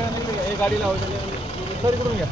गाडी लावायची सर करून घ्या.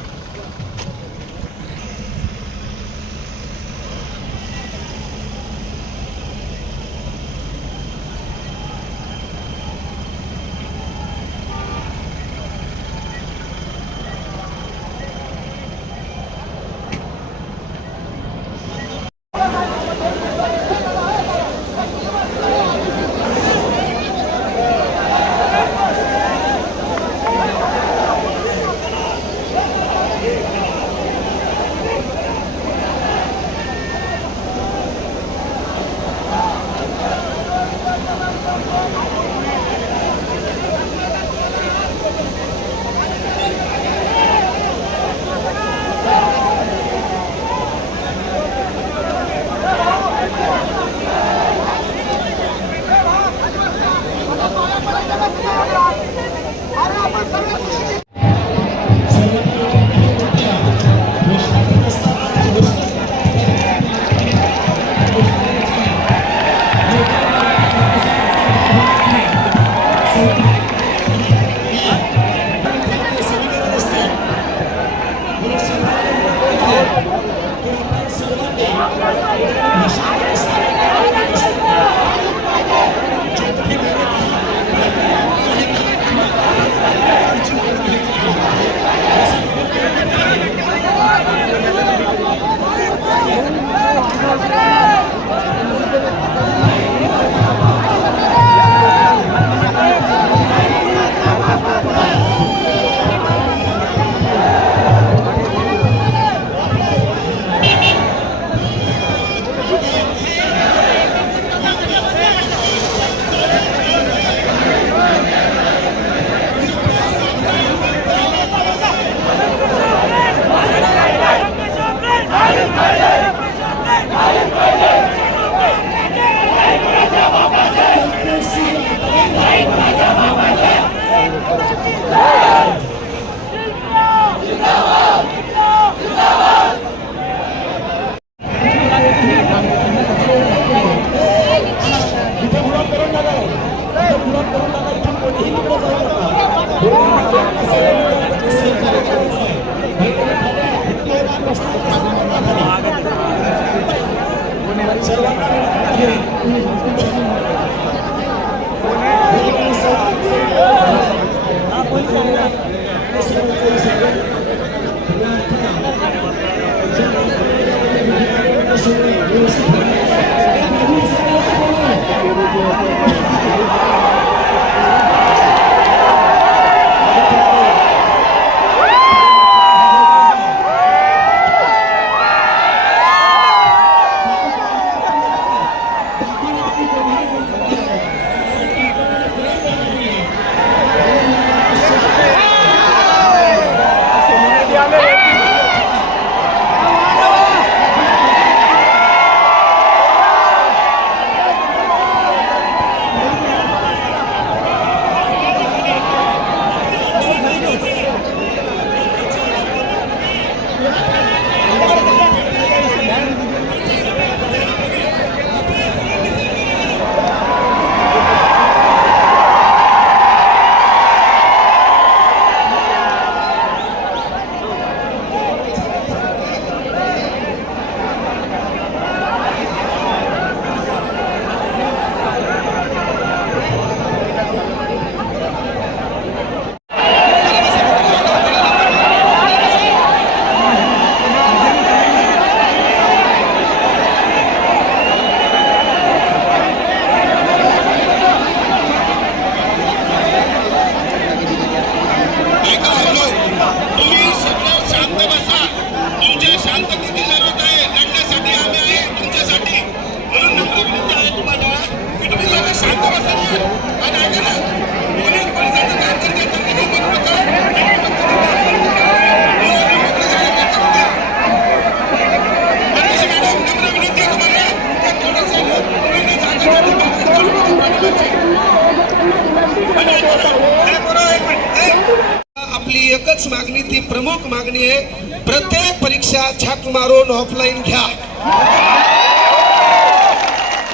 आपली एकच मागणी, ती प्रमुख मागणी आहे, प्रत्येक परीक्षा झक मारून ऑफलाईन घ्या।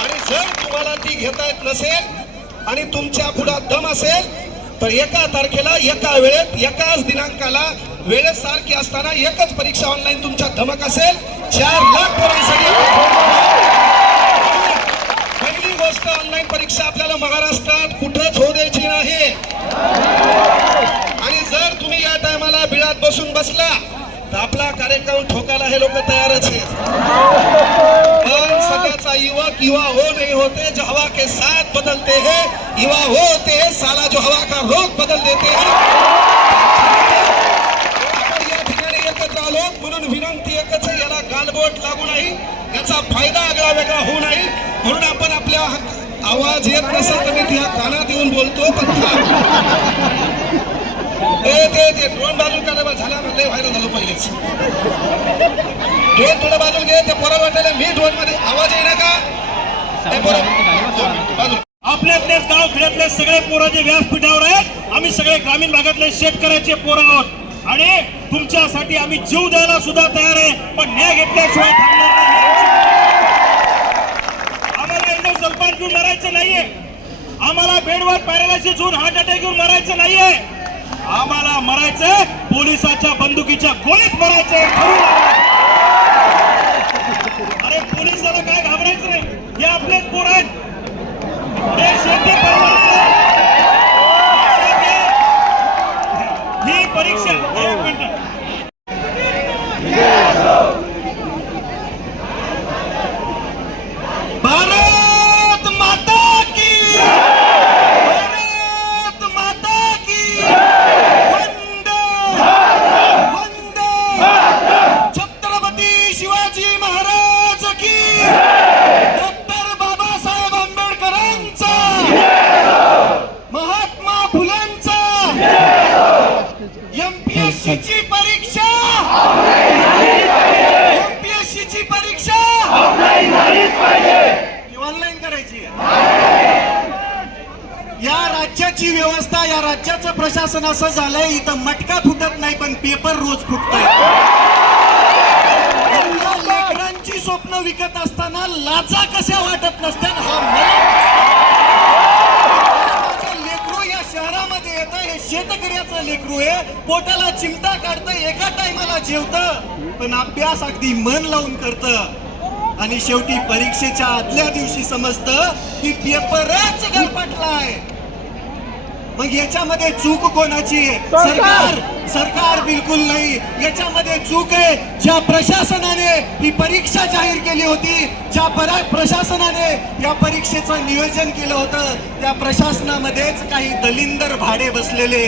आणि जर तुम्हाला ती घेता येत नसेल आणि तुमच्या पुढे दम असेल तर एका तारखेला एका वेळेत एकाच दिनांकाला वेळेत सारखी असताना एकच परीक्षा ऑनलाईन तुमच्या धमक असेल 4 लाख पोरांसाठी. पहिली गोष्ट, ऑनलाईन परीक्षा आपल्याला महाराष्ट्रात कुठंच होऊ द्यायची नाही. आणि जर तुम्ही या टायमाला बिळात बसून बसला तर आपला कार्यक्रम ठोकायला हे लोक तयारच आहेत. पण सध्याचा युवक युवा हो नहीं होते, जो हवा के साथ बदलते हैं. युवा हो होते हैं, साला जो हवा का रोग बदल देते हैं. आपण या ठिकाणी एकत्र आलो म्हणून विनंती एकच आहे, याला गालबोट लागू नाही, याचा फायदा आगळा वेगळा होऊ नाही. म्हणून आपण आपल्या आवाज येत नसेल तर मी त्या कानात येऊन बोलतो. ते ड्रोन बाजू का झाला म्हणले व्हायरल झालो पहिलेच. ड्रोन थोडं बाजूला घे, ते पोरा वाटायला मी ड्रोन मध्ये आवाज येईना का? आपल्यातले गाव खेड्यातले सगळे पोरं जे व्यासपीठावर आहेत, आम्ही सगळे ग्रामीण भागातले शेतकऱ्याचे पोरं आहोत आणि तुमच्यासाठी आम्ही जीव द्यायला सुद्धा तयार आहे. पण न्याय घेतल्याशिवाय थांबणार नाही. आम्हाला एवढं सल्पान घेऊन मरायचं नाहीये, आम्हाला बेडवर पॅरालायसिस होऊन हार्ट अटॅक घेऊन मरायचं नाहीये. आम्हाला मरायचंय पोलिसाच्या बंदुकीच्या गोळीत मरायचंय. अरे पोलिसाला काय घाबरायचं नाही, हे आपलेच पोर आहेत. हे शेती ही परीक्षा. एक मिनिट, भारत माता की, भारत माता की, वंदे वंदे छत्रपती शिवाजी महाराज की, डॉक्टर बाबासाहेब आंबेडकरांचा, महात्मा फुलेंचा. एमपीएससीची परीक्षा, एमपीएससीची परीक्षा ऑनलाईन करायची. या राज्याची व्यवस्था, या राज्याचं प्रशासन असं झालंय, इथं मटका फुटत नाही पण पेपर रोज फुटतोय. लेकरांची स्वप्न विकत असताना लाजा कशा वाटत नसतात. लेकरू या शहरामध्ये येतं, हे शेतकऱ्याचं लेकरू आहे, पोटाला चिमटा काढतं, एका टायमाला जेवतं, पण अभ्यास अगदी मन लावून करतं. आणि शेवटी परीक्षेच्या आदल्या दिवशी समजतं की पेपरच गलपटलाय. मग याच्यामध्ये चूक कोणाची आहे? सरकार बिलकुल नाही. याच्यामध्ये चूक आहे ज्या प्रशासनाने ही परीक्षा जाहीर केली होती, ज्या प्रशासनाने या परीक्षेचं नियोजन केलं होतं, त्या प्रशासनामध्येच काही दलिंदर भाडे बसलेले,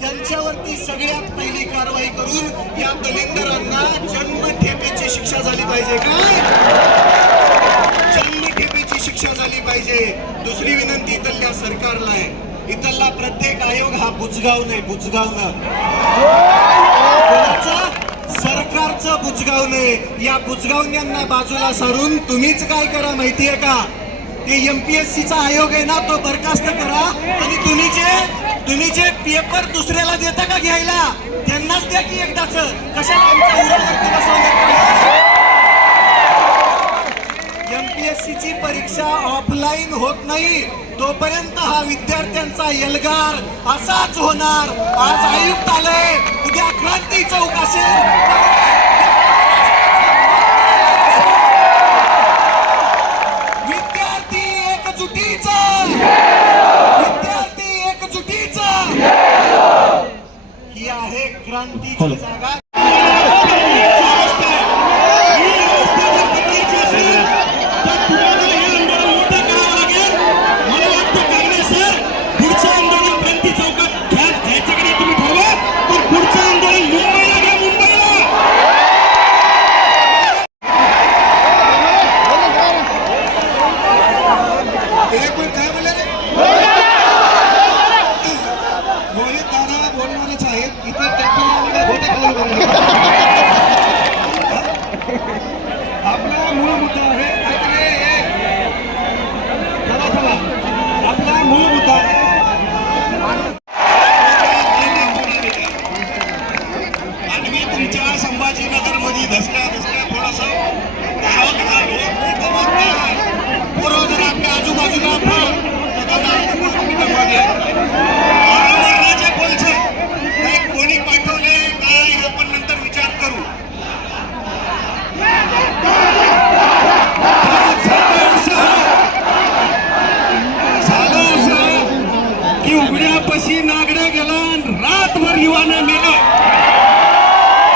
त्यांच्यावरती सगळ्यात पहिली कारवाई करून या दलिंदरांना जन्मठेपेची शिक्षा झाली पाहिजे. काय जन्मठेपेची शिक्षा झाली पाहिजे. दुसरी विनंती इथल्या सरकारला आहे, इथला प्रत्येक आयोग हा बुजगाव नाही, बुजगावनं सरकारचं बुजगावणे. या बुजगावण्यांना बाजूला सारून तुम्हीच काय करा माहितीये का? ते एमपीएससीचा आयोग आहे ना, तो बरखास्त करा आणि तुम्ही जे पेपर दुसऱ्याला देता का घ्यायला, त्यांनाच द्या की एकदाच. कशाला आमच्या उरावरती बसवलं? एमपीएससीची परीक्षा ऑफलाईन होत नाही तोपर्यंत हा विद्यार्थ्यांचा एल्गार असाच होणार. आज आयुक्त आलंय, उद्या क्रांती चौक असेल. ही आहे क्रांतीची जागा. आपला मूळ मुद्दा आहे, आपला मूळ मुद्दा आणि मी तुमच्या संभाजीनगर मध्ये धसल्या थोडासा शॉक झालो. पूर्व जर आपल्या की उघड्यापाशी नागडं गेला आणि रातभर युवानं मेलं.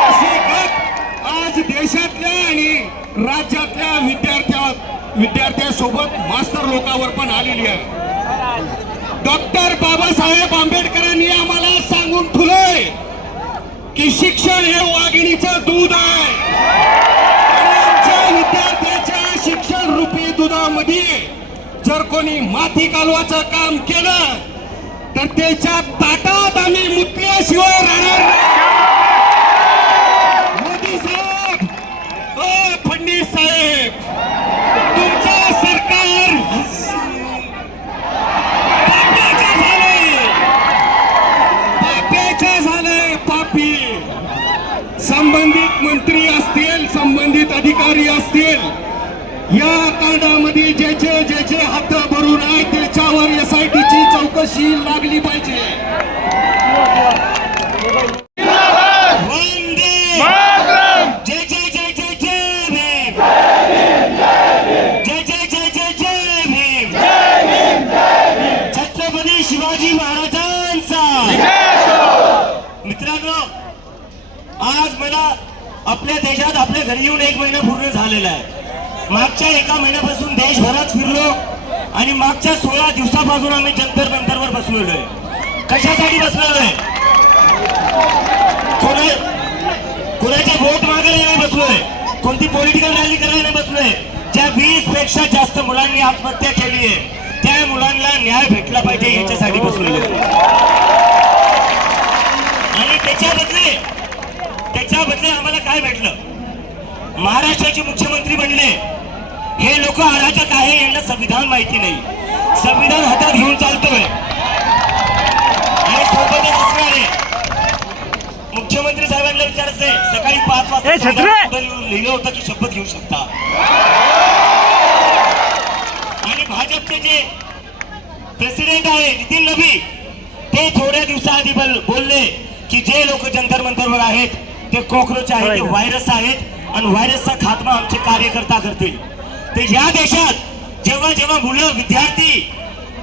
अशी गत आज देशातल्या आणि राज्यातल्या विद्यार्थ्यांसोबत मास्तर लोकांवर पण आलेली आहे. डॉक्टर बाबासाहेब आंबेडकरांनी आम्हाला सांगून ठेवलंय की शिक्षण हे वाघिणीचं दूध आहे. आणि आमच्या विद्यार्थ्यांच्या शिक्षण रूपी दुधामध्ये जर कोणी माती कालवाचं काम केलं तर त्याच्या ताटात आम्ही मुतल्याशिवाय राहणार नाही. मोदी साहेब, फडणवीस साहेब, तुमचं सरकार पाप्याचं झालंय, पापी. संबंधित मंत्री असतील, संबंधित अधिकारी असतील, या कायद्यामध्ये ज्याचे हात भरून आहे त्याच्यावर SIT ची चौकशी लागली पाहिजे. वंदे जय जय जय जय जय भीम. जय जय जय जय जय भीम. छत्रपती शिवाजी महाराजांचा. मित्रांनो, आज मला आपल्या देशात आपल्या घरी येऊन 1 महिना पूर्ण झालेला आहे. मागच्या 1 महिन्यापासून देशभरात फिरलो आणि मागच्या 16 दिवसापासून आम्ही जंतर मंतरवर बसलेलो आहे. कशासाठी बसलेलो आहे? कोणाच्या वोट मागायला नाही बसलोय, कोणती पॉलिटिकल रॅली करायला नाही बसलोय. ज्या 20 पेक्षा जास्त मुलांनी आत्महत्या केली आहे त्या मुलांना न्याय भेटला पाहिजे याच्यासाठी बसलेलो आहे. आणि त्याच्या बदले आम्हाला काय भेटलं? महाराष्ट्राचे मुख्यमंत्री बनले. हे लोक अराजक आहे, यांना संविधान माहिती नाही. संविधान हातात घेऊन चालतोय आणि सोबतच असणारे मुख्यमंत्री साहेबांना विचारायचंय, सकाळी 5 वाजता लिहिलं होतं की शपथ घेऊ शकता. आणि भाजपचे जे प्रेसिडेंट आहे नितीन नबी, ते थोड्या दिवसाआधी बोलले की जे लोक जंतर मंतरवर आहेत ते कॉकरोच आहेत, ते व्हायरस आहेत आणि व्हायरसचा खात्मा आमचे कार्यकर्ता करतील. ते या देशात जेव्हा जेव्हा मुलं विद्यार्थी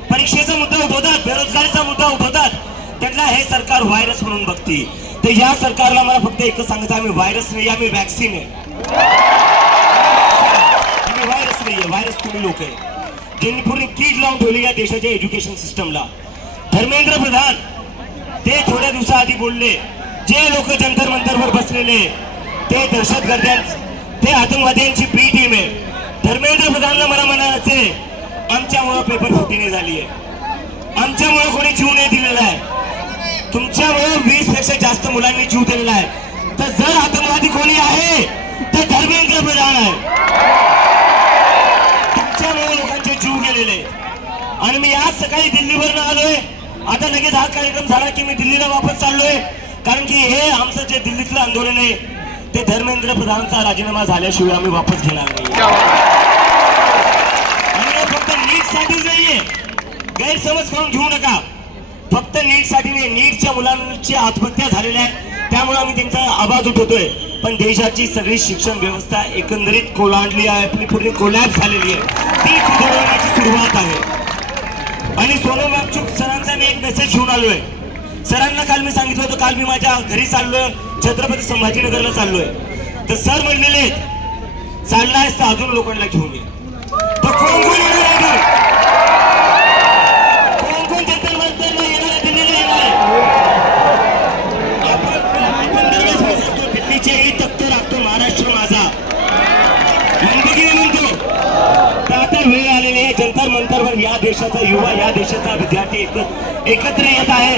परीक्षेचा मुद्दा उठवतात, बेरोजगारीचा मुद्दा उठवतात, त्यांना हे सरकार व्हायरस म्हणून बघते. तर या सरकारला मला फक्त एकच सांगायचं, आम्ही व्हायरस नाही, आम्ही वॅक्सिन आहे. आम्ही व्हायरस नाहीये, व्हायरस तुम्ही लोक आहे ज्यांनी पूर्ण कीड लावून ठेवली या देशाच्या एज्युकेशन सिस्टमला. धर्मेंद्र प्रधान ते थोड्या दिवसाआधी बोलले, जे लोक जंतर मंतरवर बसलेले ते दहशतगर्द्यांचे, ते आतंकवाद्यांची बी टीम आहे. धर्मेंद्र प्रधानला मला म्हणायचंय, आमच्यामुळे पेपर फुटीने झाली आहे, आमच्यामुळे कोणी जीव नाही दिलेला आहे, तुमच्यामुळे 20 पेक्षा जास्त मुलांनी जीव दिलेला आहे. तर जर आतंकवादी कोणी आहे तर धर्मेंद्र प्रधान आहे. तुमच्यामुळे लोकांचे जीव गेलेले. आणि मी आज सकाळी दिल्लीवरून आलोय. आता लगेच हा कार्यक्रम झाला की मी दिल्लीला वापस चाललोय, कारण की हे आमचं जे दिल्लीतलं आंदोलन आहे ते धर्मेंद्र प्रधानचा राजीनामा झाल्याशिवाय आम्ही वापस घेणार नाही. आणि हे फक्त नीटसाठीच नाहीये, गैरसमज करून घेऊ नका. फक्त नीटसाठी नाही, नीटच्या मुलांची आत्महत्या झालेल्या आहेत त्यामुळे आम्ही त्यांचा आवाज उठवतोय. पण देशाची सगळी शिक्षण व्यवस्था एकंदरीत कोलांडली आहे, आपली पूर्ण कोलॅप्स झालेली आहे, ती सुधारण्याची सुरुवात आहे. आणि सोनम वांगचुक सरांचा मी एक मेसेज घेऊन आलोय. सरांना काल मी सांगितलं होतं, काल मी माझ्या घरी चाललोय, छत्रपती संभाजीनगरला चाललोय. तर सर म्हणलेले चाललायस तर अजून लोकांना घेऊन ये. तर कोण कोण येणार आहे? कोण कोण जंतर मंतरला येणार आहे? दिल्लीला येणार आहे? आपण दरवेळेस म्हणतो दिल्लीचे ही तख्त राखतो महाराष्ट्र माझा, म्हणतो की नाही म्हणतो? तर आता वेळ आलेली आहे, जंतर मंतरवर या देशाचा युवा, या देशाचा विद्यार्थी एकत्र येत आहे.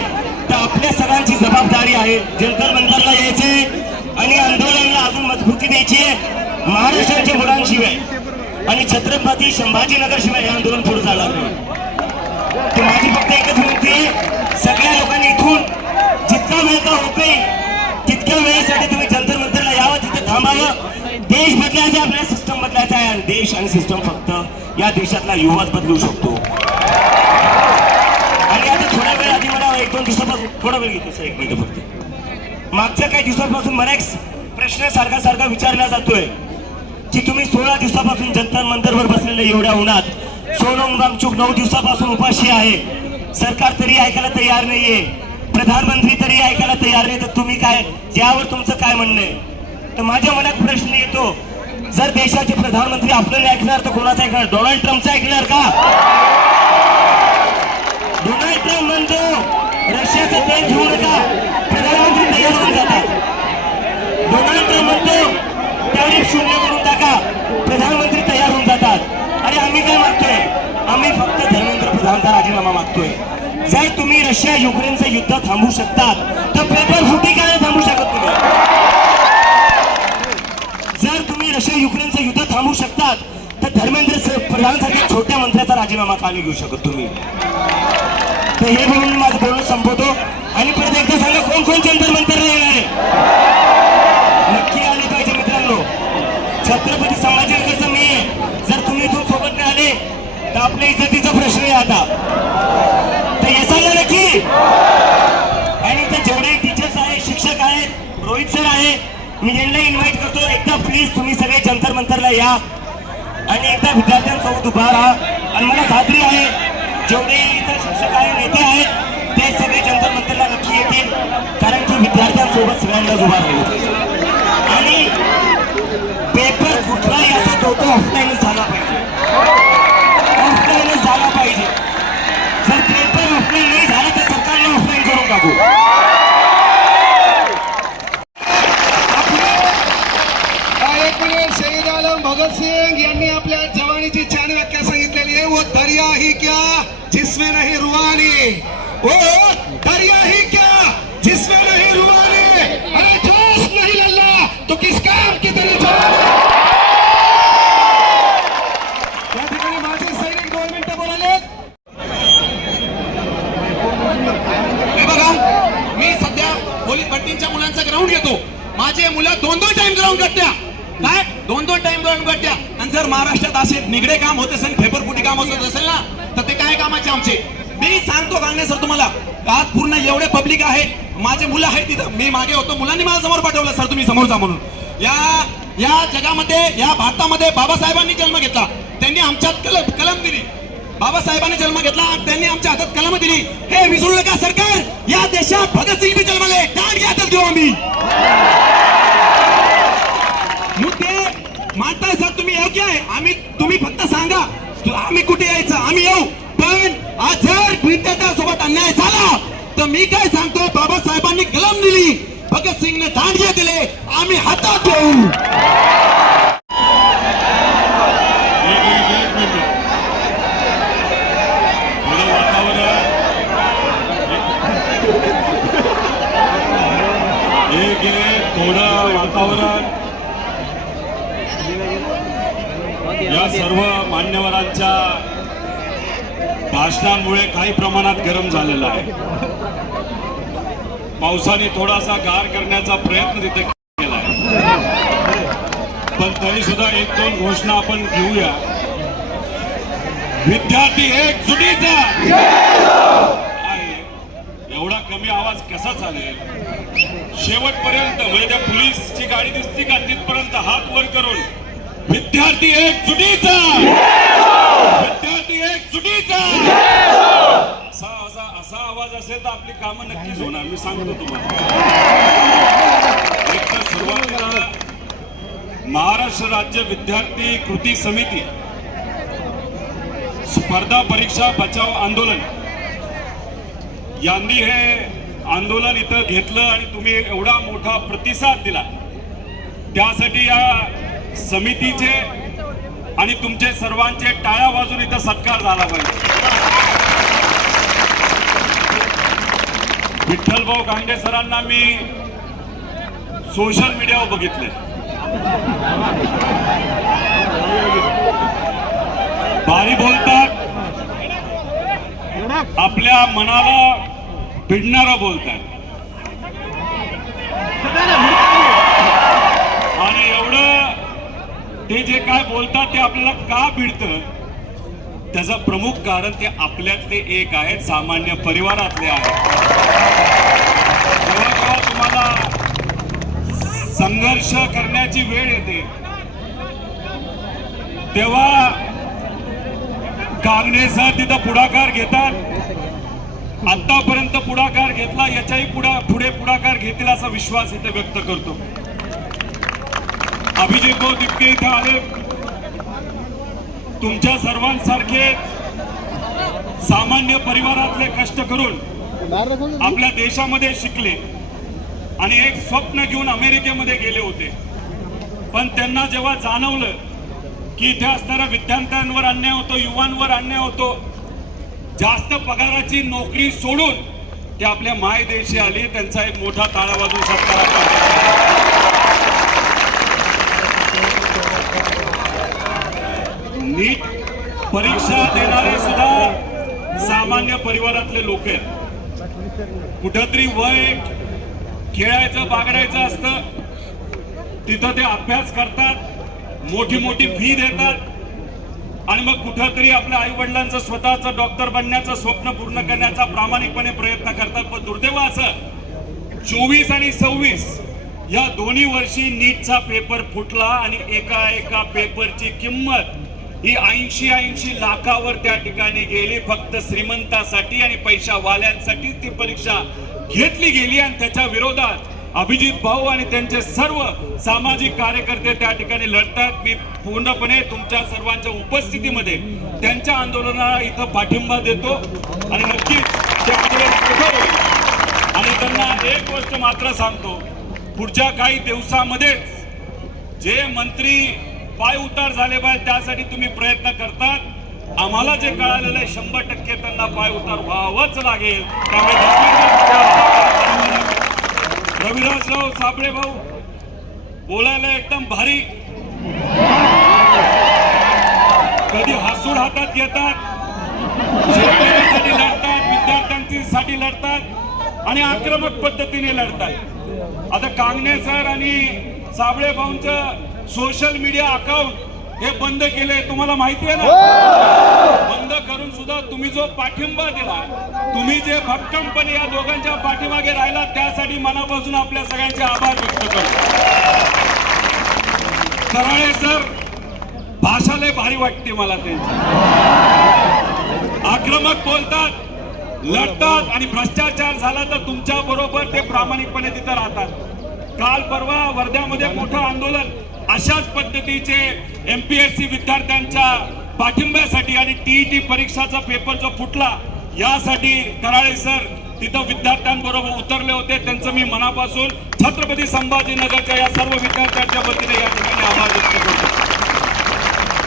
तर आपल्या सगळ्यांची जबाबदारी आहे जंतर मंतरला यायचे आणि आंदोलनाला अजून मजबूती द्यायची आहे. महाराष्ट्राच्या मुलांशिवाय आणि छत्रपती संभाजीनगर शिवाय हे आंदोलन पुढे जाणार नाही. तर माझी फक्त एकच विनंती आहे, सगळ्या लोकांनी इथून जितका वेळ का होतोय तितक्या वेळेसाठी तुम्ही जंतर मंतरला यावं, तिथे थांबावं. देश बदलायचा, आपल्याला सिस्टम बदलायचा आहे आणि देश आणि सिस्टम फक्त या देशातला युवाच बदलू शकतो. आणि आता थोड्या वेळ आधी मला 1-2 दिवसापासून थोडा वेळ घेतो सर, 1 मिनिट फक्त. मागच्या काही दिवसांपासून बऱ्याच प्रश्न सारखा विचारला जातोय की तुम्ही 16 दिवसापासून जंतर मंतरवर बसलेले एवढ्या उन्हात, सोनम वांगचुक 9 दिवसापासून उपाशी आहे, सरकार तरी ऐकायला तयार नाहीये, प्रधानमंत्री तरी ऐकायला तयार नाही, तर तुम्ही काय, यावर तुमचं काय म्हणणं आहे? तर माझ्या मनात प्रश्न येतो, जर देशाचे प्रधानमंत्री आपलं नाही ऐकणार तर कोणाचं ऐकणार? डोनाल्ड ट्रम्पचं ऐकणार का? डोनाल्ड ट्रम्प म्हणतो रशियाचं तेल घेऊ नका, प्रधानमंत्री तयार होऊन जातात. डोनाल्ड ट्रम्प म्हणतो टॅरिफ शून्य करून टाका, प्रधानमंत्री तयार होऊन जातात. आणि आम्ही काय मागतोय? आम्ही फक्त धर्मेंद्र प्रधानचा राजीनामा मागतोय. जर तुम्ही रशिया युक्रेनचं युद्ध थांबवू शकतात तर पेपर फुटी काय थांबवू शकत तुम्ही? जर तुम्ही रशिया युक्रेनचं युद्ध थांबवू शकतात तर धर्मेंद्र प्रधानसारख्या छोट्या मंत्र्याचा राजीनामा का नाही घेऊ शकत तुम्ही? तर हे बोलून मी माझं बोलणं संपवतो. आणि परत एकदा सांगा, कोण कोण जंतर मंतरला येणार आहे? नक्की आले पाहिजे मित्रांनो. छत्रपती संभाजीनगरचं मी आहे. जर तुम्ही इथून सोबत नाही आले तर आपल्या इज्जतीचा प्रश्न आहे आता. तर येसायला नक्की. आणि इथे जेवढे टीचर्स आहेत, शिक्षक आहेत, रोहित सर आहे, मी यांना इन्व्हाइट करतो, एकदा प्लीज तुम्ही सगळे जंतर मंतरला या आणि एकदा विद्यार्थ्यांसोबत उभा राहा. आणि मला खात्री आहे जेवढे इथं शिक्षक आहेत, नेते आहेत, ते सगळे जंतर मंतरला नक्की येतील, कारण की विद्यार्थ्यांसोबत सगळ्यांनाच उभा राहील. आणि पेपर कुठलाही असा तो ऑफलाईनच झाला पाहिजे, ऑफलाईनच झाला पाहिजे. जर पेपर ऑफलाईन नाही झाला तर सरकारने ऑफलाईन करून टाकू. एक मिनिट. शहीद आलम भगत सिंग यांनी आपल्या जवानीची छान व्याख्या सांगितलेली आहे. वो दरिया ही क्या जिसमें नहीं रुआनी, वो दरिया ही क्या जिसमें नहीं रुआनी, अरे जोश नहीं लल्ला तो किस काम की तरह जवानी. या ठिकाणी माझे सैनिक 2 मिनिटं बोलाले. हे बघा, मी सध्या पोलीस भरतीच्या मुलांचा ग्राउंड घेतो. माझे मुलं 2-2 टाइम ग्राउंड करत्या. काय 2-2 टाइम ग्राउंड करत्या. आणि जर महाराष्ट्रात असे निगडे काम होत असेल, पेपरफुटी काम होत असेल ना, तर ते काय कामाचे आमचे? मी सांगतो कांगणे सर तुम्हाला, आज पूर्ण एवढे पब्लिक आहे, माझे मुलं आहेत तिथं. मी मागे होतो, मुलांनी मला समोर पाठवलं, सर तुम्ही समोर जा म्हणून. या जगामध्ये, या भारतामध्ये बाबासाहेबांनी जन्म घेतला, त्यांनी आमच्यात कलम दिली. बाबासाहेबांनी जन्म घेतला, त्यांनी आमच्या हातात कलम दिली. हे विसरू नका सरकार, या देशात भगतसिंग बी जन्मले, दांड घ्या तर देऊ आम्ही. मुद्दे मानताय सर तुम्ही, योग्य आहे. आम्ही, तुम्ही फक्त सांगा आम्ही कुठे यायचं, आम्ही येऊ. पण आज जर विद्यार्थ्यांसोबत अन्याय झाला तर मी काय सांगतो, बाबासाहेबांनी कलम दिली, भगतसिंगने दांडगे दिले, आम्ही हातात घेऊ. थोडं वातावरण या सर्व मान्यवरांच्या भाषणांमुळे काही प्रमाणात गरम झालेला आहे. पावसाने थोडासा गार करण्याचा प्रयत्न तिथे केला आहे, पण तरी सुद्धा 1-2 घोषणा आपण घेऊया. विद्यार्थी एकजुटीचा आहे. एवढा कमी आवाज कसा चालेल? शेवटपर्यंत म्हणजे त्या पोलीसची गाडी दिसती का तिथपर्यंत हात वर करून विद्यार्थी एकजुटीचा, विद्यार्थी एकजुटीचा, असा आवाज असेल तर आपली कामं नक्कीच होणार. मी सांगतो तुम्हाला. एक तर सुरुवातीला महाराष्ट्र राज्य विद्यार्थी कृती समिती स्पर्धा परीक्षा बचाव आंदोलन यांनी हे आंदोलन इथं घेतलं आणि तुम्ही एवढा मोठा प्रतिसाद दिला, त्यासाठी या समितीचे आणि तुमचे सर्वांचे टाळ्या वाजून इथं सत्कार झाला पाहिजे. विठ्ठलभाऊ गांगे सरांना मी सोशल मीडियावर बघितले, भारी बोलतात, आपल्या मनाला भिडणारं बोलतात. आणि एवढं ते जे काय बोलतात ते आपल्याला का भिडतं, त्याचं प्रमुख कारण ते आपल्यातले एक आहेत, सामान्य परिवारातले आहेत. जेव्हा जेव्हा तुम्हाला संघर्ष करण्याची वेळ येते तेव्हा कांगणे सर तिथं पुढाकार घेतात आतापर्यंत पुढाकार घेतला, याच्याही पुढे पुढाकार घेतील असा विश्वास इथे व्यक्त करतो. अभिजित भाऊ दिपके इथे आले. तुमच्या सर्वांसारखे सामान्य परिवारातले कष्ट करून आपल्या देशामध्ये शिकले आणि एक स्वप्न घेऊन अमेरिकेमध्ये गेले होते. पण त्यांना जेव्हा जाणवलं की इथे असणाऱ्या विद्यार्थ्यांवर अन्याय होतो, युवांवर अन्याय होतो, जास्त पगाराची नोकरी सोडून ते आपल्या मायदेशी आले. त्यांचा एक मोठा टाळा वाजवून सत्कार. नीट परीक्षा देणारे सुद्धा सामान्य परिवारातले लोक आहेत. कुठंतरी वय खेळायचं बागडायचं असतं, तिथं ते अभ्यास करतात, मोठी मोठी फी देतात आणि मग कुठंतरी आपल्या आई वडिलांचं स्वतःचं डॉक्टर बनण्याचं स्वप्न पूर्ण करण्याचा प्रामाणिकपणे प्रयत्न करतात. पण दुर्दैव असं 24 आणि 26 या दोन्ही वर्षी नीटचा पेपर फुटला आणि एका पेपरची किंमत ही 80 लाखावर त्या ठिकाणी गेली. फक्त श्रीमंतासाठी आणि पैशावाल्यांसाठी ती परीक्षा घेतली गेली आणि त्याच्या विरोधात अभिजित भाऊ आणि त्यांचे सर्व सामाजिक कार्यकर्ते त्या ठिकाणी लढतात. मी पूर्णपणे तुमच्या सर्वांच्या उपस्थितीमध्ये त्यांच्या आंदोलनाला इथं पाठिंबा देतो आणि नक्कीच ते आंदोलन पुढे होईल. आणि त्यांना एक गोष्ट मात्र सांगतो, पुढच्या काही दिवसामध्येच जे मंत्री पाय उतार झाले पाहिजे त्यासाठी तुम्ही प्रयत्न करतात. आम्हाला जे कळालेलं आहे 100% त्यांना पाय उतार व्हावंच लागेल. त्यामुळे रविराजराव साबळे भाऊ बोलायला एकदम भारी, कधी हसून हातात घेतात, शेतकऱ्यांसाठी लढतात, विद्यार्थ्यांसाठी लढतात आणि आक्रमक पद्धतीने लढतात. आता कांगणे सर आणि साबळे भाऊंचं सोशल मीडिया अकाउंट हे बंद केले, तुम्हाला माहिती आहे ना. बंद करून सुद्धा तुम्ही जो पाठिंबा दिला, तुम्ही जे भक्कमपणे या दोघांच्या पाठीमागे राहिला, त्यासाठी मनापासून आपल्या सगळ्यांचे आभार व्यक्त करतो. कराळे सर भाषा लय भारी वाटते मला, त्यांची आक्रमक बोलतात, लढतात आणि भ्रष्टाचार झाला तर तुमच्या बरोबर ते प्रामाणिकपणे तिथं राहतात. काल परवा वर्ध्यामध्ये मोठं आंदोलन अशाच पद्धतीचे MPSC विद्यार्थ्यांच्या पाठिंब्यासाठी आणि TET परीक्षाचा पेपर जो फुटला यासाठी कराळे सर तिथं विद्यार्थ्यांबरोबर उतरले होते. त्यांचं मी मनापासून छत्रपती संभाजीनगरच्या या सर्व विद्यार्थ्यांच्या वतीने या ठिकाणी आभार व्यक्त करतो.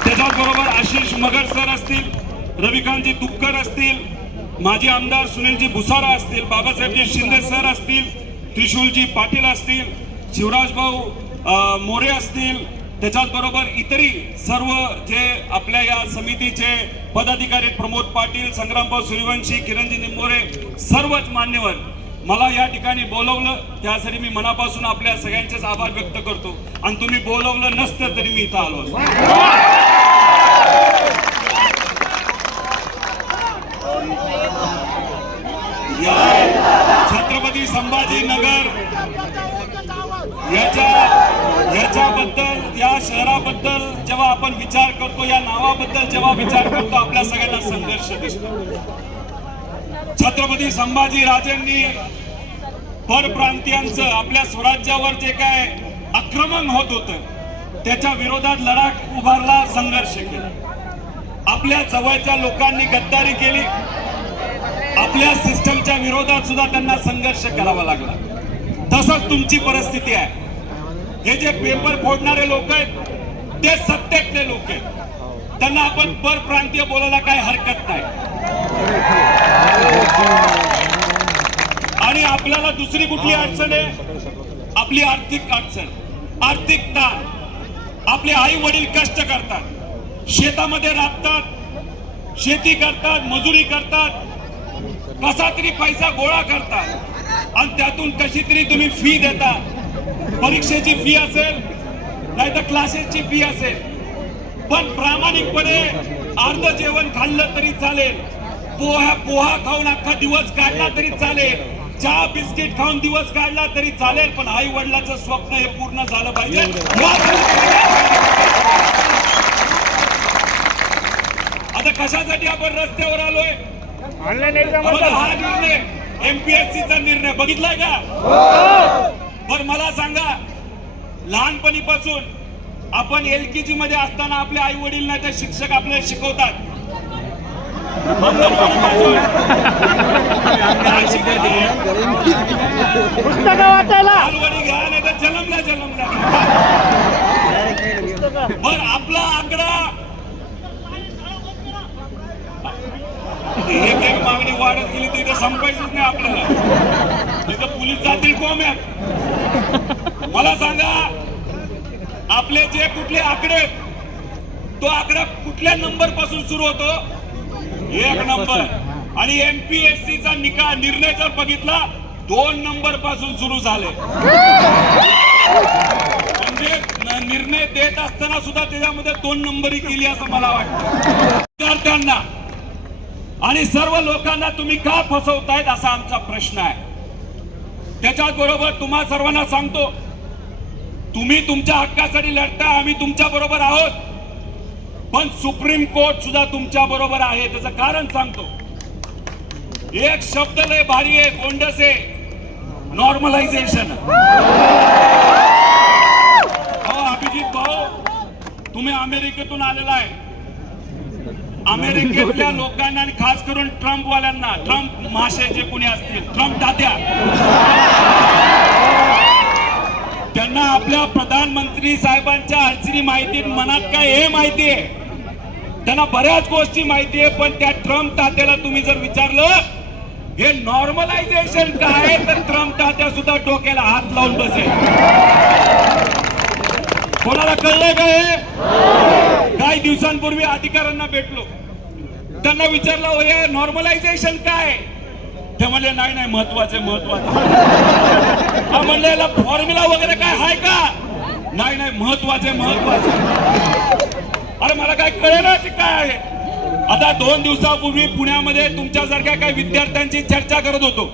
त्याच्याबरोबर आशिष मगर सर असतील, रविकांतजी तुपकर असतील, माजी आमदार सुनीलजी भुसारा असतील, बाबासाहेबजी शिंदे सर असतील, त्रिशूलजी पाटील असतील, शिवराज भाऊ मोरे असतील, त्याच्याच बरोबर इतरही सर्व जे आपल्या या समितीचे पदाधिकारी, प्रमोद पाटील, संग्रामभाऊ सूर्यवंशी, किरणजी निंबोरे, सर्वच मान्यवर मला या ठिकाणी बोलवलं, त्यासाठी मी मनापासून आपल्या सगळ्यांचेच आभार व्यक्त करतो. आणि तुम्ही बोलवलं नसतं तरी मी इथं आलो असतो. या छत्रपती संभाजीनगर याच्याबद्दल, या शहराबद्दल जेव्हा आपण विचार करतो, या नावाबद्दल जेव्हा विचार करतो, आपल्या सगळ्यांना संघर्ष दिसतो. छत्रपती संभाजी राजेंनी परप्रांतीयांचं आपल्या स्वराज्यावर जे काय आक्रमण होत होतं त्याच्या विरोधात लढा उभारला, संघर्ष केला. आपल्या जवळच्या लोकांनी गद्दारी केली, आपल्या सिस्टमच्या विरोधात सुद्धा त्यांना संघर्ष करावा लागला. तसंच तुमची परिस्थिती आहे. हे जे पेपर फोडणारे लोक आहेत ते सत्तेतले लोक आहेत, त्यांना आपण परप्रांतीय बोलायला काही हरकत नाही. आणि आपल्याला दुसरी कुठली अडचण आहे? आपली आर्थिक अडचण, आर्थिक ताण. आपले आई वडील कष्ट करतात, शेतामध्ये राबतात, शेती करतात, मजुरी करतात, कसा तरी पैसा गोळा करतात आणि त्यातून कशी तरी तुम्ही फी देता. परीक्षेची फी असेल, नाही तर क्लासेसची फी असेल, पण प्रामाणिकपणे अर्ध जेवण खाल्लं तरी चालेल, पोहा खाऊन अख्खा दिवस काढला तरी चालेल, चहा बिस्किट खाऊन दिवस काढला तरी चालेल, पण आई वडिलांचं स्वप्न हे पूर्ण झालं पाहिजे. आता कशासाठी आपण रस्त्यावर आलोय? ऑनलाईन एक्झाम बघा, हा निर्णय एमपीएससीचा निर्णय बघितलाय का? बर मला सांगा, लहानपणीपासून आपण LKG मध्ये असताना आपले आई वडील नाही तर शिक्षक आपल्याला शिकवतात. अंगणवाडीपासून काय शिकवतात? पुस्तकं वाचायला. बालवाडी घ्या नाही तर जन्मला बर आपला आकडा एक एक मागणी वाढत गेली तर इथं संपायचंच नाही आपल्याला. इथं पोलीस जातील कोम्यात. मला सांगा, आपले जे कुठले आकडे, तो आकडा कुठल्या नंबर पासून सुरू होतो? 1 नंबर. आणि एमपीएससीचा निर्णय जर बघितला 2 नंबर पासून सुरू झाले. म्हणजे निर्णय देत असताना सुद्धा त्याच्यामध्ये 2 नंबरी केली असं मला वाटतं. विद्यार्थ्यांना आणि सर्व लोकांना तुम्ही का फसवतायत असा आमचा प्रश्न आहे. त्याच्याच बरोबर तुम्हा सर्वांना सांगतो, तुम्ही तुमच्या हक्कासाठी लढता, आम्ही तुमच्या बरोबर आहोत. पण सुप्रीम कोर्ट सुद्धा तुमच्या बरोबर आहे. त्याचं कारण सांगतो. एक शब्द लय भारी आहे, गोंडस आहे, नॉर्मलायझेशन. अभिजित भाऊ, तुम्ही अमेरिकेतून आलेला आहे. अमेरिकेतल्या लोकांना आणि खास करून ट्रम्पवाल्यांना, ट्रम्प माशे जे कोणी असतील, ट्रम्प तात्या, त्यांना आपल्या प्रधानमंत्री साहेबांच्या अडचणी माहिती, मनात काय हे माहिती आहे. त्यांना बऱ्याच गोष्टी माहिती आहे. पण त्या ट्रम्प तात्याला तुम्ही जर विचारलं हे नॉर्मलायझेशन काय, तर ट्रम्प तात्या सुद्धा डोक्याला हात लावून बसेल. कोणाला कळलंय का हे? काही दिवसांपूर्वी अधिकाऱ्यांना भेटलो, त्यांना विचारलं हे नॉर्मलायझेशन काय? ते म्हणले नाही नाही महत्वाचे म्हणले याला फॉर्म्युला वगैरे काय आहे का? नाही नाही महत्वाचे. अरे मला काय कळेना की काय आहे. आता 2 दिवसापूर्वी पुण्यामध्ये तुमच्यासारख्या काही विद्यार्थ्यांची चर्चा करत होतो.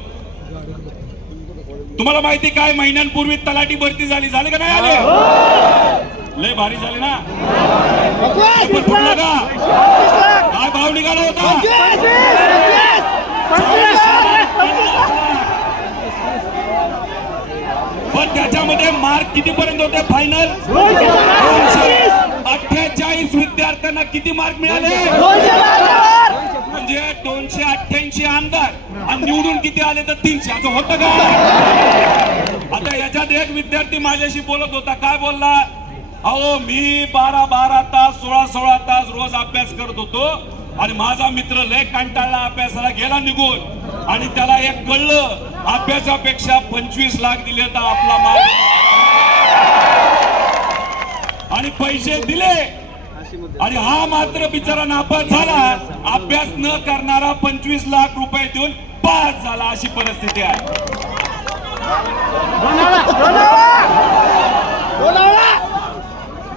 तुम्हाला माहिती काय, महिन्यांपूर्वी तलाठी भरती झाली का नाही आले? लय भारी झाली ना. फुटलं का? काय भाव निघाला होता? पण त्याच्यामध्ये मार्क किती पर्यंत होते फायनल? 248 विद्यार्थ्यांना किती मार्क मिळाले? म्हणजे 288 आमदार आणि निवडून किती आले तर 300. असं होतं का? आता याच्यात एक विद्यार्थी माझ्याशी बोलत होता. काय बोलला? अहो मी 12 तास 16 तास रोज अभ्यास करत होतो आणि माझा मित्र लय कंटाळला, अभ्यासाला गेला निघून, आणि त्याला एक कळलं अभ्यासापेक्षा 25 लाख दिले तर आपला मार्क, आणि पैसे दिले आणि हा मात्र बिचारा नापास झाला. अभ्यास न करणारा 25 लाख रुपये देऊन पास झाला. अशी परिस्थिती आहे.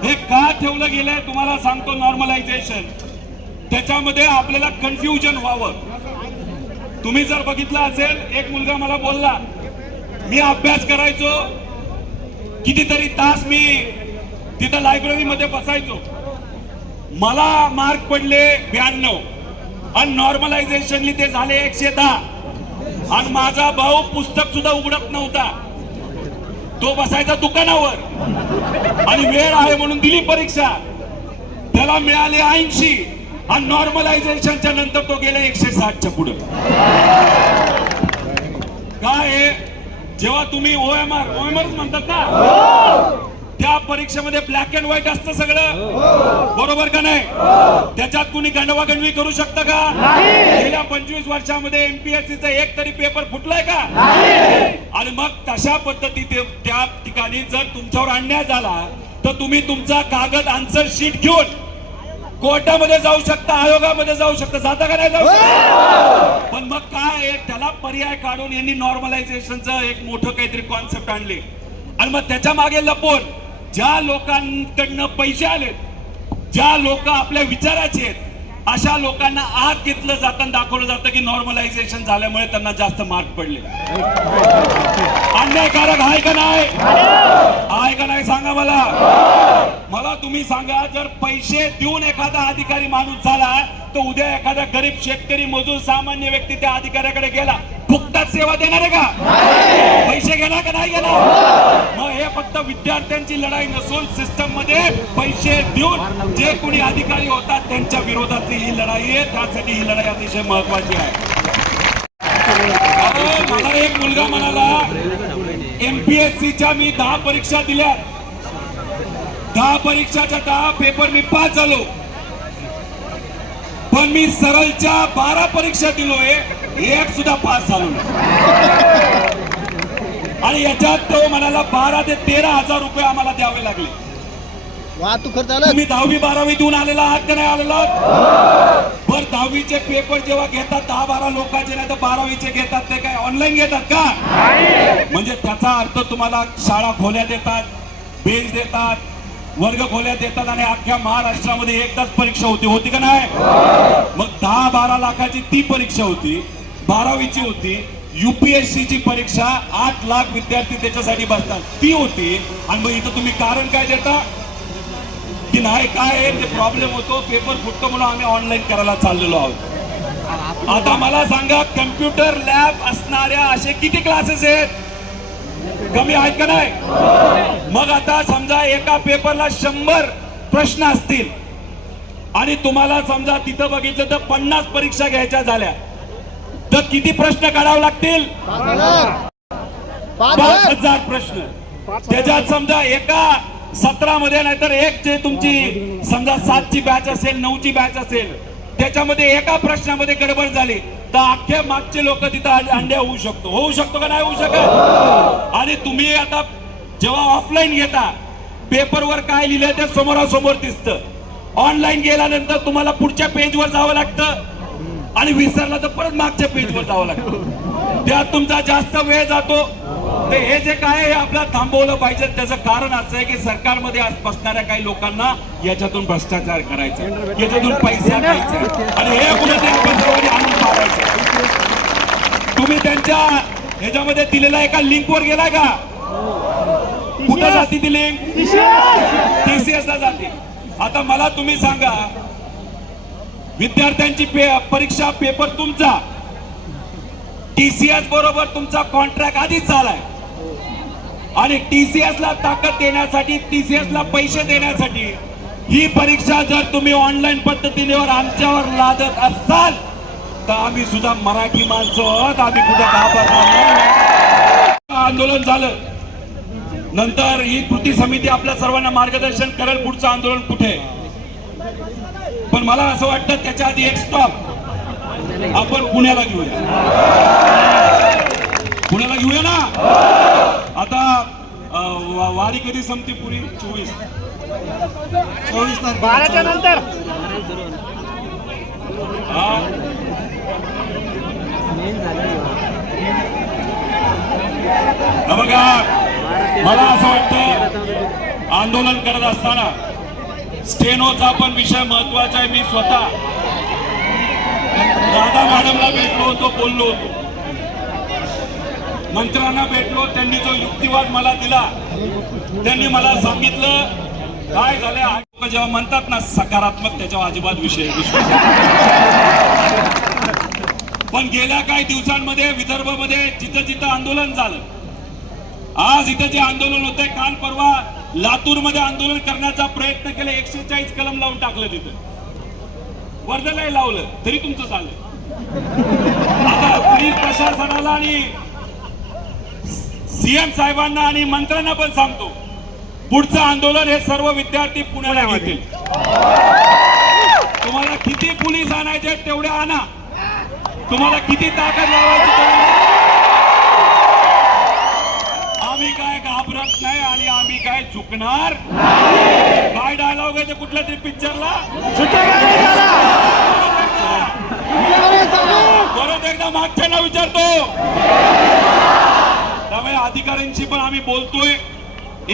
हे का ठेवलं गेलंय तुम्हाला सांगतो. नॉर्मलायझेशन, त्याच्यामध्ये आपल्याला कन्फ्युजन व्हावं. तुम्ही जर बघितलं असेल, एक मुलगा मला बोलला, मी अभ्यास करायचो कितीतरी तास, मी तिथं लायब्ररीमध्ये बसायचो, मला मार्क पडले 92 आणि नॉर्मलायझेशनली ते झाले 110. आणि माझा भाऊ पुस्तक सुद्धा उघडत नव्हता, तो बसायचा दुकानावर आणि वेळ आहे म्हणून दिली परीक्षा, त्याला मिळाले 80 आणि नॉर्मलायझेशनच्या नंतर तो गेला 160च्या पुढे. काय जेव्हा तुम्ही OMR म्हणतात ना, त्या परीक्षेमध्ये ब्लॅक अँड व्हाईट असतं सगळं, बरोबर का नाही? त्याच्यात कुणी गंडवागंडवी करू शकतं का? गेल्या 25 वर्षामध्ये एमपीएससीचा एक तरी पेपर फुटलाय का? आणि मग तशा पद्धतीने त्या ठिकाणी जर तुमच्यावर अन्याय झाला तर तुम्ही तुमचा कागद आन्सर शीट घेऊन कोर्टामध्ये जाऊ शकता, आयोगामध्ये जाऊ शकता. जाता का नाही जाऊ शकता? पण मग काय, त्याला पर्याय काढून यांनी नॉर्मलायझेशनचं एक मोठं काहीतरी कॉन्सेप्ट आणले. आणि मग त्याच्या मागे लपून ज्या लोकांकडनं पैसे आले, ज्या लोक आपल्या विचाराचे आहेत, अशा लोकांना आत घेतलं जातं, दाखवलं जातं की नॉर्मलायझेशन झाल्यामुळे त्यांना जास्त मार्क पडले. अन्यायकारक आहे का नाही? आहे का नाही सांगा मला तुम्ही सांगा. जर पैसे देऊन एखादा अधिकारी माणूस झाला तर उद्या एखादा गरीब शेतकरी मजूर सामान्य व्यक्ती त्या अधिकाऱ्याकडे गेला, फुकटात सेवा देणार आहे का? पैसे घेणार का नाही घेणार? मग हे फक्त विद्यार्थ्यांची लढाई नसून सिस्टम मध्ये पैसे देऊन जे कोणी अधिकारी होतात त्यांच्या विरोधातली ही लढाई आहे. त्यासाठी ही लढाई अतिशय महत्वाची आहे. मला एक मुलगा म्हणाला, एमपीएससीच्या मी 10 परीक्षा दिल्या, 10 परीक्षाच्या 10 पेपर मी पास झालो, पण मी सरळच्या 12 परीक्षा दिलोय, एक सुद्धा पास झालो नाही. आणि याच्यात तो म्हणाला 12 ते 13,000 रुपये आम्हाला द्यावे लागले. वाहतूक खर्च आला. तुम्ही 10वी 12वी देऊन आलेला आहात का नाही आलेला? बर 10वीचे पेपर जेव्हा घेतात 10-12 लोकांचे, नाही तर 12वीचे घेतात ते काय ऑनलाईन घेतात का? म्हणजे त्याचा अर्थ तुम्हाला शाळा खोल्या देतात, बेंच देतात, वर्ग खोल्या देतात आणि अख्ख्या महाराष्ट्रामध्ये एकदाच परीक्षा होती का नाही? मग 10-12 लाखाची ती परीक्षा होती, 12वीची होती. युपीएससीची परीक्षा 8 लाख विद्यार्थी त्याच्यासाठी बसतात, ती होती. आणि मग इथं तुम्ही कारण काय देता की नाही काय ते प्रॉब्लेम होतो, पेपर फुटतो म्हणून आम्ही ऑनलाईन करायला चाललेलो आहोत. आता मला सांगा, कम्प्युटर लॅब असणाऱ्या असे किती क्लासेस आहेत? कमी आहेत का नाही? मग आता समजा एका पेपरला 100 प्रश्न असतील आणि तुम्हाला समजा तिथं बघितलं तर 50 परीक्षा घ्यायच्या झाल्या, तर किती प्रश्न काढावे लागतील? 5,000 प्रश्न. त्याच्यात समजा एका सत्रामध्ये, नाहीतर एक जे तुमची समजा 7ची बॅच असेल, 9ची बॅच असेल, त्याच्यामध्ये एका प्रश्नामध्ये गडबड झाली तर अख्खे मागचे लोक तिथं अंड्या होऊ शकतो का नाही होऊ शकत? आणि तुम्ही आता जेव्हा ऑफलाईन घेता, पेपरवर काय लिहिलंय ते समोरासमोर दिसतं. ऑनलाईन गेल्यानंतर तुम्हाला पुढच्या पेजवर जावं लागतं आणि विसरला तर परत मागच्या पेजवर जावं लागतं. त्यात तुमचा जास्त वेळ जातो. तर हे जे काय हे आपल्याला थांबवलं पाहिजे. त्याचं कारण असं आहे की सरकारमध्ये आज बसणाऱ्या काही लोकांना याच्यातून भ्रष्टाचार करायचा, याच्यातून पैसा घ्यायचा आणि हे कुठे आणून मारायचं. तुम्ही त्यांच्या ह्याच्यामध्ये दिलेल्या एका लिंकवर गेलाय का? कुठं जाती ती लिंक? TCS ला जाते. आता मला तुम्ही सांगा, विद्यार्थ्यांची परीक्षा पेपर तुमचा, TCS बरोबर तुमचा कॉन्ट्रॅक्ट आधीच झालाय आणि TCS ला ताकद देण्यासाठी, TCS ला पैसे देण्यासाठी ही परीक्षा जर तुम्ही ऑनलाईन पद्धतीने आमच्यावर लादत असाल तर आम्ही सुद्धा मराठी माणसं आहोत, आम्ही कुठे घाबरणार नाही. आंदोलन झालं नंतर ही कृती समिती आपल्या सर्वांना मार्गदर्शन करेल पुढचं आंदोलन कुठे. पण मला असं वाटतं त्याच्या आधी एक स्टॉप आपण पुण्याला घेऊया. पुण्याला घेऊया ना. आता वारी कधी संपते पुरी? 24 तारखेला. 12च्या नंतर. बघा, मला असं वाटतं आंदोलन करत असताना स्टेनोचा पण विषय महत्वाचा आहे. मी स्वतः राधा मॅडमला भेटलो होतो, बोललो होतो, मंत्र्यांना भेटलो. त्यांनी जो युक्तिवाद मला दिला, त्यांनी मला सांगितलं काय झालं. लोक जेव्हा म्हणतात ना सकारात्मक, त्याच्यावर अजिबात विश्वास. पण गेल्या काही दिवसांमध्ये विदर्भामध्ये जिथं जिथं आंदोलन झालं, आज इथं जे आंदोलन होतंय, काल परवा लातूरमध्ये आंदोलन करण्याचा प्रयत्न केला, 140 कलम लावून टाकलं, तिथं वर्धेलाही लावलं, तरी तुमचं चाललं. आता पोलीस प्रशासनाला आणि सीएम साहेबांना आणि मंत्र्यांना पण सांगतो, पुढचं आंदोलन हे सर्व विद्यार्थी पुण्याला घेतील. तुम्हाला किती पोलीस आणायचे तेवढे आणा, तुम्हाला किती ताकद लावायची. आम्ही काय घाबरत नाही आणि आम्ही काय चुकणार. काय डायलॉग आहे ते कुठल्या तरी पिक्चरला, परत एकदा मागच्यांना विचारतो. त्यामुळे अधिकाऱ्यांशी पण आम्ही बोलतोय.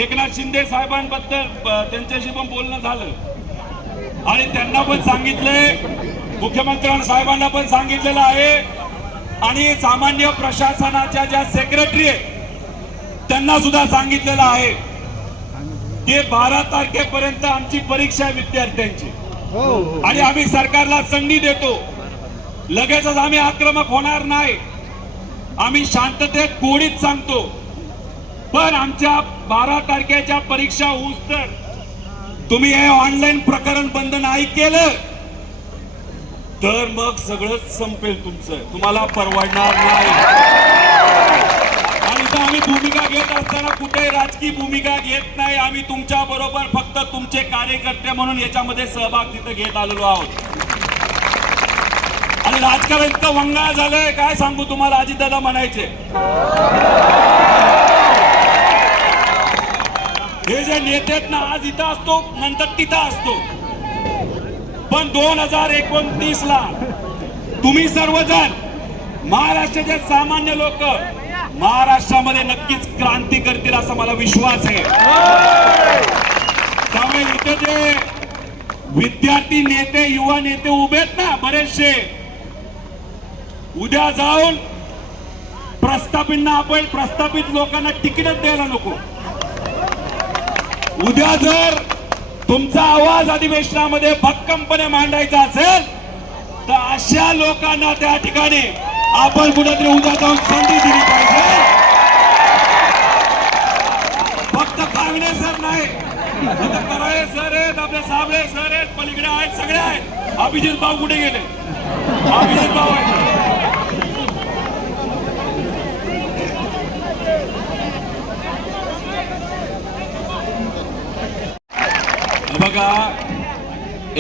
एकनाथ शिंदे साहेबांबद्दल त्यांच्याशी पण बोलणं झालं आणि त्यांना पण सांगितलंय मुख्यमंत्री साहेबांना पण सांगितलेलं आहे आणि सामान्य प्रशासनाच्या ज्या सेक्रेटरी आहेत त्यांना सुद्धा सांगितलेलं आहे की 12 तारखेपर्यंत आमची परीक्षा आहे विद्यार्थ्यांची आणि आम्ही सरकारला संधी देतो. लगेचच आम्ही आक्रमक होणार नाही. आम्ही शांततेत गोडीत सांगतो. पण आमच्या 12 तारखेच्या परीक्षा होऊस तर तुम्ही हे ऑनलाईन प्रकरण बंद नाही केलं तर मग सगळंच संपेल तुमचं. तुम्हाला परवडणार नाही. आणि इथं आम्ही भूमिका घेत असताना कुठेही राजकीय भूमिका घेत नाही. आम्ही तुमच्या बरोबर फक्त तुमचे कार्यकर्ते म्हणून याच्यामध्ये सहभाग तिथं घेत आलेलो आहोत. आणि राजकारण इतकं वंगाळ झालंय काय सांगू तुम्हाला. अजितदादा म्हणायचे हे जे नेते आहेत ना आज इथं असतो नंतर तिथं असतो. पण 2029 ला तुम्ही सर्वजण महाराष्ट्राचे सामान्य लोक महाराष्ट्रामध्ये नक्कीच क्रांती करतील असा मला विश्वास आहे. त्यामुळे इथे जे विद्यार्थी नेते युवा नेते उभे आहेत ना बरेचसे उद्या जाऊन प्रस्थापितांना आपण प्रस्थापित लोकांना तिकीटच द्यायला नको. उद्या जर तुमचा आवाज अधिवेशनामध्ये भक्कमपणे मांडायचा असेल तर अशा लोकांना त्या ठिकाणी आपण कुठेतरी उद्या जाऊन संधी दिली पाहिजे. फक्त कांगणे सर नाही कराळे सर आहेत आपले साबळे सर आहेत पलीकडे आहेत सगळे आहेत. अभिजित भाऊ कुठे गेले. अभिजित भाऊ आहेत. बघा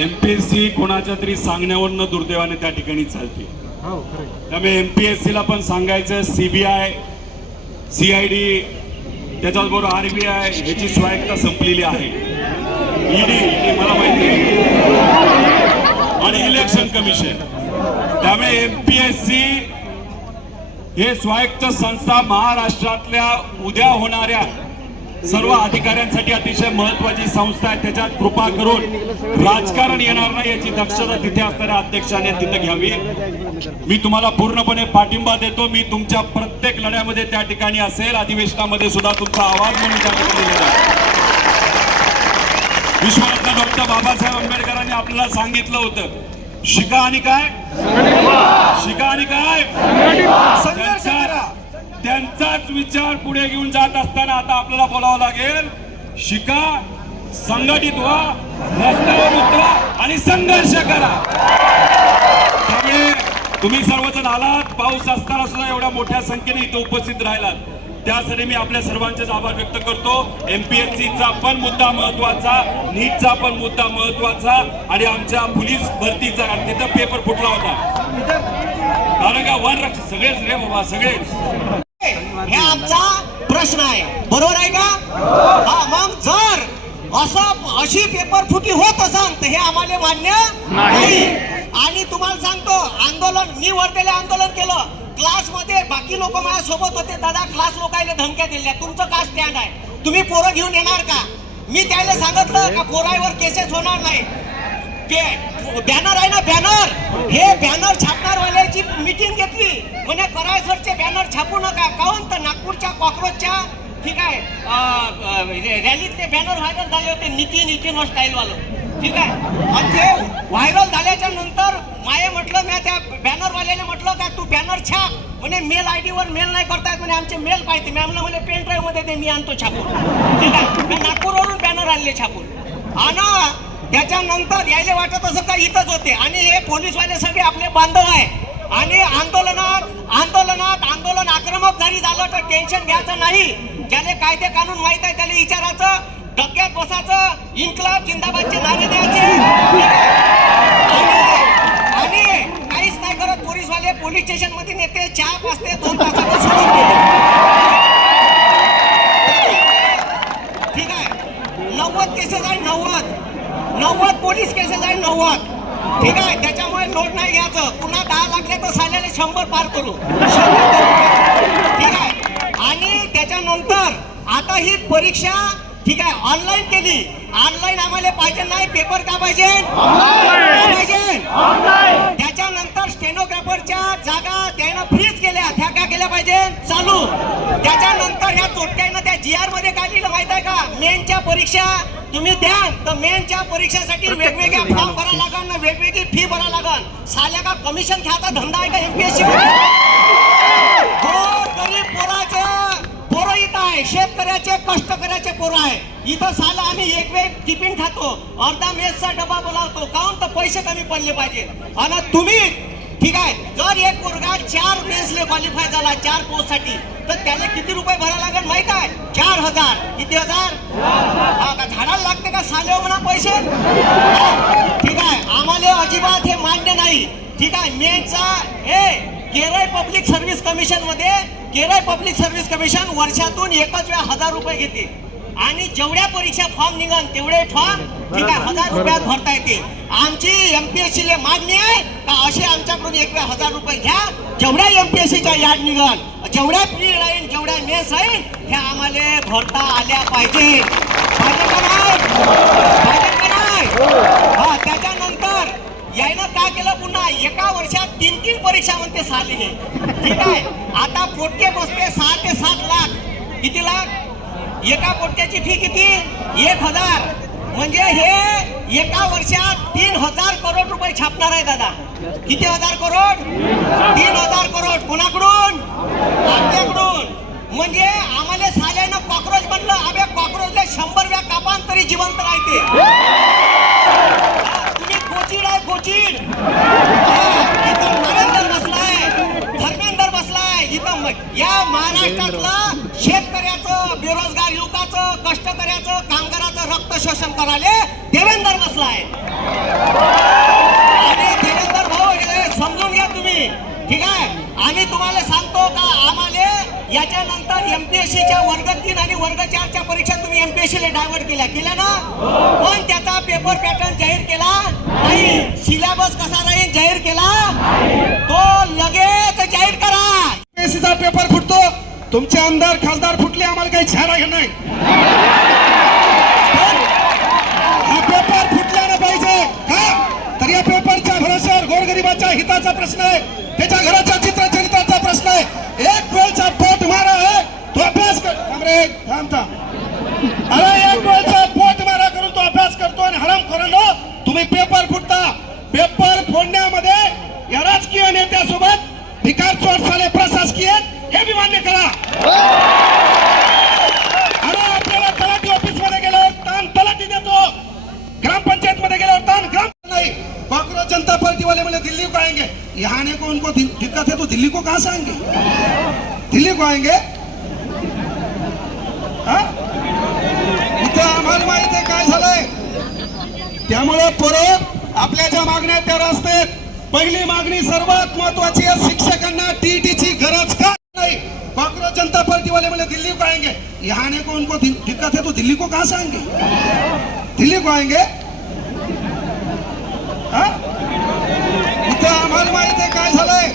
एमपीएससी कोणाच्या तरी सांगण्यावरनं दुर्दैवाने त्या ठिकाणी चालते. त्यामुळे एमपीएससी ला पण सांगायचं सीबीआय सीआयडी त्याच्याबरोबर आरबीआय याची स्वायत्ता संपलेली आहे. ईडी मला माहिती आहे आणि इलेक्शन कमिशन. त्यामुळे एमपीएससी हे स्वायत्त संस्था महाराष्ट्रातल्या उद्या होणाऱ्या सर्व अधिकाऱ्यांसाठी अतिशय महत्वाची संस्था आहे. त्याच्यात कृपा करून राजकारण येणार नाही याची दक्षता तिथे असणाऱ्या अध्यक्षाने तिथे घ्यावी. मी तुम्हाला पूर्णपणे पाठिंबा देतो. मी तुमच्या प्रत्येक लढ्यामध्ये त्या ठिकाणी असेल. अधिवेशनामध्ये सुद्धा तुमचा आवाज म्हणून त्या ठिकाणी विश्वरत्न डॉक्टर बाबासाहेब आंबेडकरांनी आपल्याला सांगितलं होतं शिका आणि काय शिका आणि काय त्यांचाच विचार पुढे घेऊन जात असताना आता आपल्याला बोलावं लागेल शिका संघटित व्हा रस्त्यावर उतरा आणि संघर्ष करा. त्यामुळे तुम्ही सर्वजण आलात. पाऊस असताना सुद्धा एवढ्या मोठ्या संख्येने इथे उपस्थित राहिलात त्यासाठी मी आपल्या सर्वांचेच आभार व्यक्त करतो. एमपीएससीचा पण मुद्दा महत्वाचा, नीटचा पण मुद्दा महत्वाचा आणि आमच्या पोलीस भरतीचा तिथं पेपर फुटला होता कारण का वन रक्षक सगळेच रे बाबा सगळेच. हे आमचा प्रश्न आहे बरोबर आहे का. हा मग जर अशी पेपर फुटी होत असेल तर हे आम्हाला मान्य नाही. आणि तुम्हाला सांगतो आंदोलन मी वर्धेले आंदोलन केलं. क्लासमध्ये बाकी लोक माझ्या सोबत होते. दादा क्लास लोकांना धमक्या दिल्या तुमचं काय स्टँड आहे तुम्ही पोरं घेऊन येणार का. मी त्याला सांगितलं का पोरावर केसेस होणार नाही. बॅनर आहे ना बॅनर हे बॅनर छापणार वाल्याची मीटिंग घेतली म्हणजे कराय सरचे बॅनर छापू नका. काहून तर नागपूरच्या कॉक्रोचच्या ठीक आहे रॅलीतले बॅनर व्हायरल झाले होते नितीन स्टाईल वालं ठीक आहे. आणि ते व्हायरल झाल्याच्या नंतर माये म्हटलं मी त्या बॅनर वाल्याने म्हटलं का तू बॅनर छाप म्हणे मेल आयडी वर मेल नाही करतायत म्हणे आमचे मेल पाहिजे. मी म्हणलं पेन ड्राईव्ह मध्ये दे मी आणतो छापून ठीक आहे. मी नागपूरवरून बॅनर आणले छापून आणि त्याच्यानंतर यायला वाटत असं का इथंच होते. आणि हे पोलीसवाले सगळे आपले बांधव आहे. आणि आंदोलन आक्रमक जरी झालं तर टेन्शन घ्यायचं नाही. ज्याने कायदे कानून माहित आहे त्याला विचारायचं डक्क्यात बसायचं इन्कलाब जिंदाबादचे नारे द्यायचे आणि काहीच नाही करत. पोलीसवाले पोलीस स्टेशन मध्ये नेते चहा पाजते 2 तासावर सोडून देते ठीक आहे. 90 केसेस आहे 90 पोलीस केसेस आहे 90 ठीक आहे. त्याच्यामुळे लोड नाही घ्यायचं. पुन्हा 10 लागले तर साल्याला 100 पार करू ठीक आहे. आणि त्याच्यानंतर आता ही परीक्षा ठीक आहे, ऑनलाईन केली. ऑनलाईन आम्हाला पाहिजे नाही, पेपर का पाहिजे? पाहिजे. त्याच्यानंतर स्टेनोग्राफरच्या जागा त्यानं फ्रीज केल्या, त्या काय केल्या पाहिजे? चालू. त्याच्यानंतर ह्या चोट्यानं त्या GR मध्ये काय लिहिलं माहित आहे का? मेनच्या परीक्षा तुम्ही द्या, तर मेनच्या परीक्षेसाठी वेगवेगळ्या फॉर्म भरा लागल, वेगवेगळी फी भरा लागल. साल्या का कमिशन घ्यायचा धंदा आहे का MPSC गरीब पोरं इथं आहे, शेतकऱ्याचे कष्टकऱ्याचे पोरं आहे. इथं साला आम्ही एक वेळ टिफिन खातो, अर्धा मेसचा डबा बोलावतो, काऊन तर पैसे कमी पडले पाहिजे. आणि तुम्ही ठीक आहे, जर एक पोरगा 4 मेन्सले क्वालिफाय झाला 4 पोस्ट साठी, तर त्याला किती रुपये भरायला लागेल माहित आहे? 4,000. किती हजार? हा का झाडाला लागते का साले म्हणा पैसे? ठीक आहे, आम्हाला अजिबात हे मान्य नाही. ठीक आहे, मेनचा केरळ पब्लिक सर्व्हिस कमिशन मध्ये केरळ पब्लिक सर्व्हिस कमिशन वर्षातून एकच वेळा 1,000 रुपये घेते आणि जेवढ्या परीक्षा फॉर्म निघाल तेवढे फॉर्म ठीक आहे 1,000 रुपयात भरता येते. आमची MPSC ला मागणी आहे का असे आमच्याकडून एक वेळा 1,000 रुपये घ्या, जेवढ्या MPSCच्या याड निघाल, जेवढ्या प्री राहील, जेवढ्या मेन्स राहील, ह्या आम्हाला भरता आल्या पाहिजे. पाहिजे का नाही? पाहिजे का नाही? हा, त्याच्यानंतर यायनं काय केलं, पुन्हा एका वर्षात 3 परीक्षा म्हणते साली हे. ठीक आहे, आता पोट्टे बसते 6 ते 7 लाख. किती लाख? एका पोट्ट्याची फी किती? 1,000. म्हणजे हे एका वर्षात 3,000 करोड रुपये छापणार आहे दादा. किती हजार करोड? 3,000 करोड. कोणाकडून? आपल्याकडून. म्हणजे आम्हाला साल्यानं कॉक्रोच बनलं. अबे कॉक्रोचला 100 वेळा कापान तरी जिवंत राहते. तुम्ही कोचिड आहे, कोचिड. इथं नरेंद्र बसलाय, धर्मेंद्र बसलाय. इथं या महाराष्ट्रातलं शेतकऱ्याचं, बेरोजगार युवकाचं, कष्टकऱ्याचं, कामगाराचं रक्त शोषण करायला देवेंद्र बसलाय. आणि देवेंद्र भाऊ हे समजून घ्या तुम्ही. ठीक आहे, आम्ही तुम्हाला सांगतो का आम्हाला याच्यानंतर MPSCच्या वर्ग 3 आणि वर्ग 4च्या परीक्षा तुम्ही MPSC ला डायव्हर्ट केल्या ना, पण त्याचा पेपर पॅटर्न जाहीर केला नाही. सिलेबस कसा राहील जाहीर केला, तो लगेच जाहीर करा. MPSCचा पेपर फुटतो, तुमचे आमदार खासदार फुटले, आम्हाला काही छाडा घेणार नाही. हा पेपर फुटला ना पाहिजे का? तर या पेपरच्या भरोश्यावर गोरगरिबाच्या हिताचा प्रश्न आहे, त्याच्या घराच्या चित्रचरित्राचा प्रश्न आहे. एक वेळचा पोट मारा आहे, तो अभ्यास कर. थांब. अरे एक वेळचा पोट मारा करून तो अभ्यास करतो आणि हरामखोरांनो तुम्ही पेपर फुटता. पेपर फोडण्यामध्ये या राजकीय नेत्यासोबत भिकार चोर साले प्रशासकीय हे बी मान्य करा. अरे आपल्याला तलाठी ऑफिस मध्ये गेल्यावर ताण तलाठी देतो, ग्रामपंचायत मध्ये गेल्यावर ताण ग्राम नाही. कांग्रेस जनता पार्टी वाले बोले दिल्ली को आएंगे, यहाँ आने को उनको दिक्कत है तो दिल्ली को कहां से आएंगे? दिल्ली को आएंगे. इथं आम्हाला माहिती आहे काय झालंय. त्यामुळे पोरं आपल्या ज्या मागण्या त्या असतात. पहिली मागणी सर्वात महत्वाची आहे, शिक्षकांना TETची गरज का नाही. कांग्रेस जनता पार्टी वाले बोले दिल्ली को आएंगे, यहाँ आने को उनको दिक्कत है तो दिल्ली को कहां से आएंगे? दिल्ली को आएंगे. इथं आम्हाला माहिती आहे काय झालंय.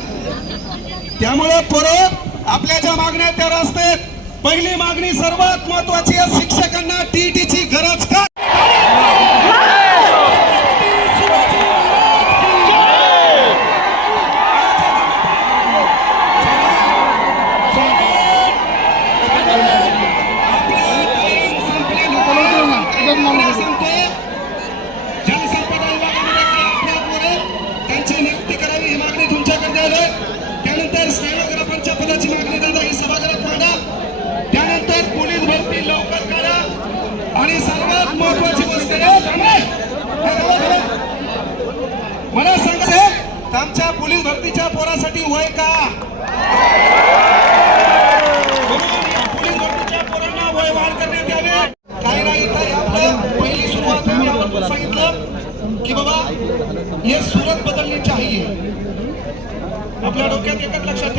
त्यामुळे पोरं आपल्या ज्या मागण्या त्या असतात. पहिली मागणी सर्वात महत्वाची आहे, शिक्षकांना TETची गरज का. जलसंपदा विभागामध्ये त्यांची नियुक्ती करावी ही मागणी तुमच्याकडे आहे. त्यानंतर स्टेनोग्राफरच्या पदाची मागणी दादा ही सभागृहात मांडा. त्यानंतर पोलीस भरती लवकर करा आणि सर्वात महत्वाची गोष्ट मला सांगा, आमच्या पोलीस भरतीच्या पोरासाठी वय का? पोलीस भरतीच्या पोरांना वय वाढ करण्यात यावे. काय नाही, पहिली सुरुवात मी यावर सांगितलं की बाबा ये सूरत बदलनी चाहिए. आपल्या डोक्यात एकच लक्षात ठेवा.